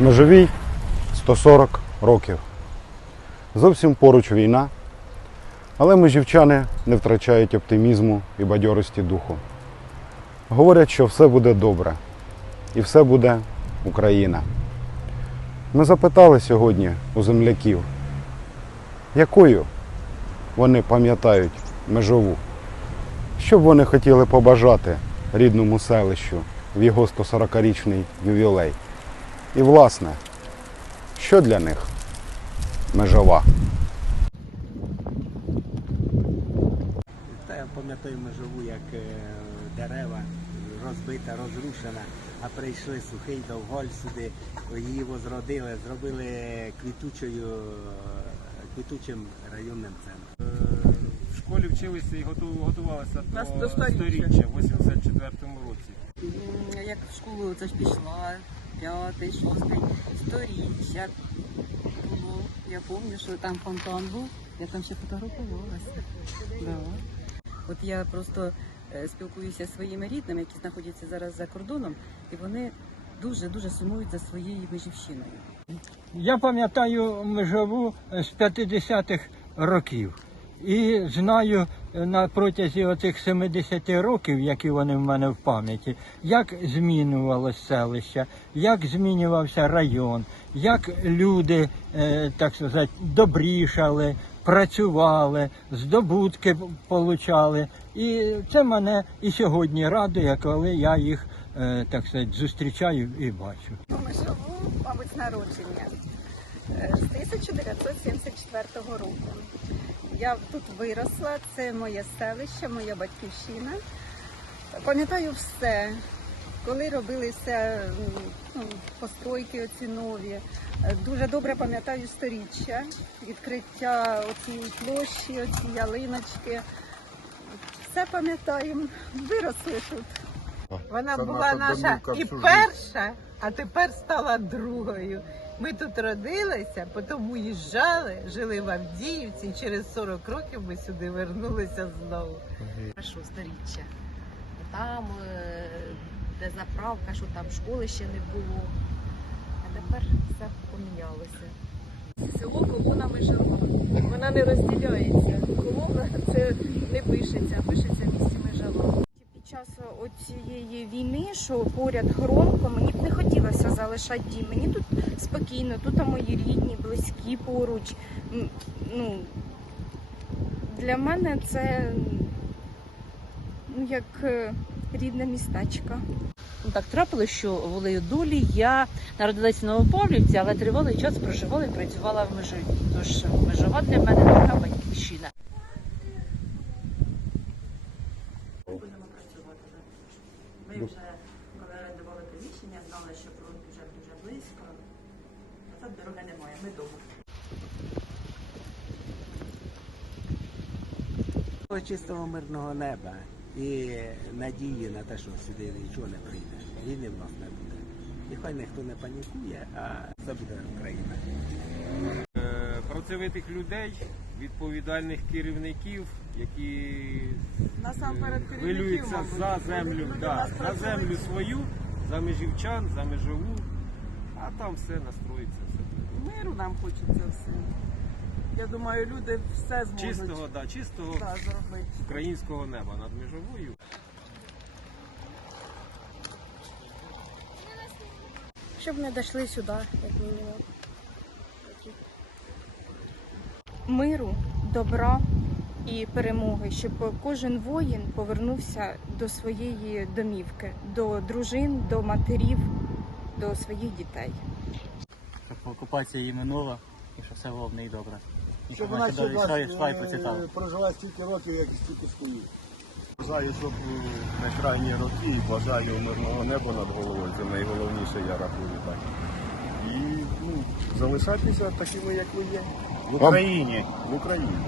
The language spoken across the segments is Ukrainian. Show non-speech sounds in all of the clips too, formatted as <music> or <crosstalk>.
Межовій 140 років. Зовсім поруч війна, але межівчани не втрачають оптимізму і бадьорості духу. Говорять, що все буде добре і все буде Україна. Ми запитали сьогодні у земляків, якою вони пам'ятають межову, що б вони хотіли побажати рідному селищу в його 140-річний ювілей. І, власне, що для них межова? Та я пам'ятаю межову, як е, дерева розбита, розрушена, а прийшли сухий довголь сюди, її возродили, зробили квітучою, квітучим районним центром. Е, В школі вчилися і готувалися до сторіччя в 84-му році. Як в школу це ж пішла, п'ятий, шостий, сторіччя було. Я пам'ятаю, що там фонтан був, я там ще фотографувалася. Да. От я просто е, спілкуюся зі своїми рідними, які знаходяться зараз за кордоном, і вони дуже-дуже сумують за своєю межівщиною. Я пам'ятаю межову з 50-х років. І знаю на протязі оцих 70 років, які вони в мене в пам'яті, як змінювалося селище, як змінювався район, як люди, е, так сказати, добрішали, працювали, здобутки получали. І це мене і сьогодні радує, коли я їх е, так сказати, зустрічаю і бачу. Межову, мабуть, народження е, з 1974 року. Я тут виросла, це моє селище, моя батьківщина. Пам'ятаю все, коли робилися ну, постройки оці нові. Дуже добре пам'ятаю сторіччя, відкриття оцієї площі, оці ялиночки. Все пам'ятаємо, виросли тут. Вона Це була наша і перша, а тепер стала другою. Ми тут родилися, потім уїжджали, жили в Авдіївці, і через 40 років ми сюди вернулися знову. Що сторіччя. Там, е, де заправка, що там школи ще не було. А тепер все помінялося. Село Колона Межова. Вона не розділяється. Колона це не пишеться, а пишеться в місті Межова. Під час цієї війни, що поряд громко, мені б не хотілося залишати дім. Мені тут спокійно, тут мої рідні, близькі поруч. Ну, для мене це ну, як е, рідне містечко. Ну, Так трапилося, що волею долі я народилася в Новопавлівці, але тривалий час проживала і працювала в межові. Тож межова для мене така батьківщина. Чистого мирного неба і надії на те, що сюди нічого не прийде. Війни в нас не буде. І хай ніхто не панікує, а це буде Україна. Е, Працьовитих людей, відповідальних керівників, які Насамперед е, хвилюються за землю, да, за землю свою, за межівчан, за межову, а там все настроїться. Все. буде. Миру нам хочеться всім. Я думаю, люди все зможуть Чистого, да, чистого да, зробити. українського неба над межовою. Щоб не дійшли сюди, як мінімум. Миру, добра і перемоги, щоб кожен воїн повернувся до своєї домівки, до дружин, до матерів, до своїх дітей. щоб окупація її минула і щоб все було в неї добре. Щоб щоб вона сюди е, прожила стільки років, як і стільки стоїть. Бажаю, щоб на крайні роки і бажаю мирного неба над головою. Це найголовніше, я рахую так. І ну, залишатися такими, як ви є. В Україні. В Україні.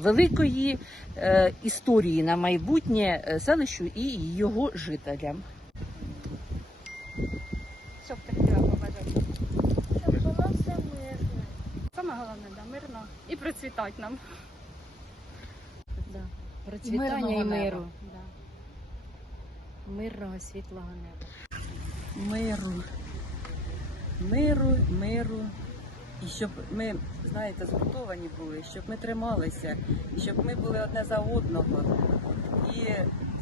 Великої е, історії на майбутнє е, селищу і його жителям. Що б ти хотіла побажати? Щоб було все мирно. Саме головне, да, мирно і процвітати нам. Да. Процвітання і миру. Да. Мирного світлого неба. Миру. миру, миру. І щоб ми, знаєте, згуртовані були, щоб ми трималися, і щоб ми були одне за одного. І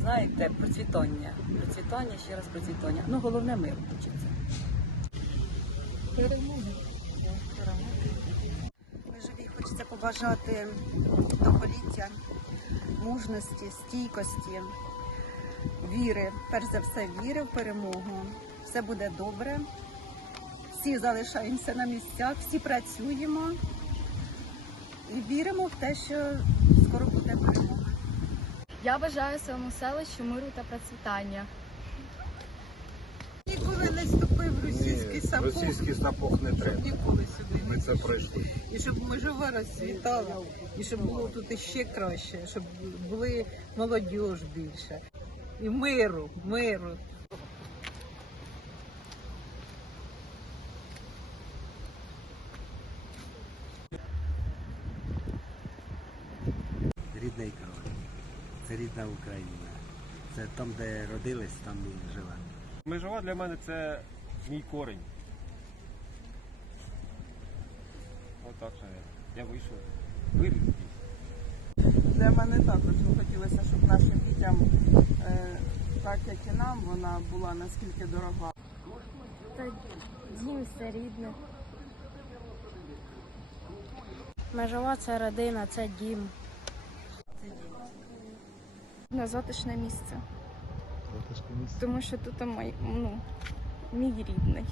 знаєте, процвітання. Процвітання, ще раз процвітання. Ну, головне мир хочеться. Перемоги. Хочеться побажати довголіття, мужності, стійкості, віри. Перш за все, віри в перемогу. Все буде добре. Всі залишаємося на місцях, всі працюємо і віримо в те, що скоро буде перемога. Я бажаю своєму селищу миру та процвітання. Ніколи не ступив російський Ні, сапог. російський сапог не треба. ніколи сюди Ми це пройшли. І щоб межова розцвітала, і щоб було тут іще краще, щоб були молодіж більше. І миру, миру. Рідний край. Це рідна Україна. Це там, де родились, там і живемо. Межова для мене це мій корінь. Отак же я вийшов. Виріс здесь. Для мене також хотілося, щоб нашим дітям, е, так як і нам, вона була наскільки дорога. Це дім все рідне. Межова це родина, це дім. На затишне місце. Тому що тут мій, ну, мій рідний.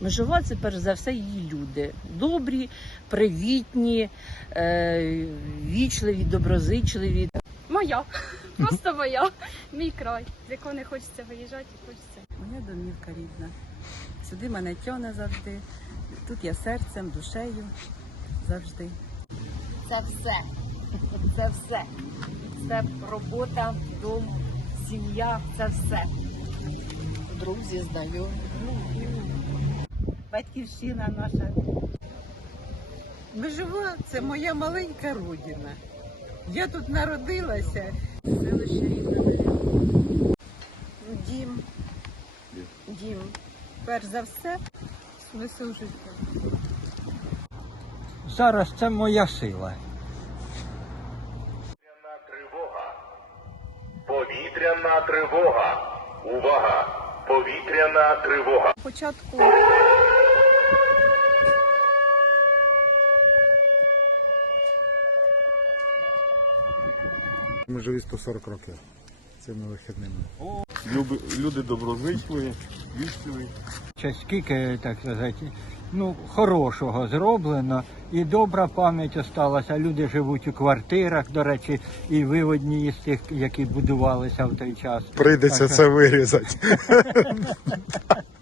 Межова це перш за все її люди. Добрі, привітні, е, вічливі, доброзичливі. Моя. <laughs> Просто моя. Мій край, з якого не хочеться виїжджати, хочеться. Моя домівка рідна. Сюди мене тягне завжди. Тут я серцем, душею завжди. Це все. <laughs> Це все. Це робота, дом, сім'я, це все. Друзі, знайомі. Батьківщина наша. Межова це моя маленька родина. Я тут народилася. Селище. Дім. Дім. Перш за все, життя. Зараз це моя сила. Повітряна тривога. Увага! Повітряна тривога. Спочатку Ми живі 140 років цими вихідними. Люди, люди доброзичливі, вічливі. Ще скільки, так сказати, ну, хорошого зроблено, і добра пам'ять осталася. Люди живуть у квартирах, до речі, і ви одні із тих, які будувалися в той час. Прийдеться Так це вирізати. <laughs>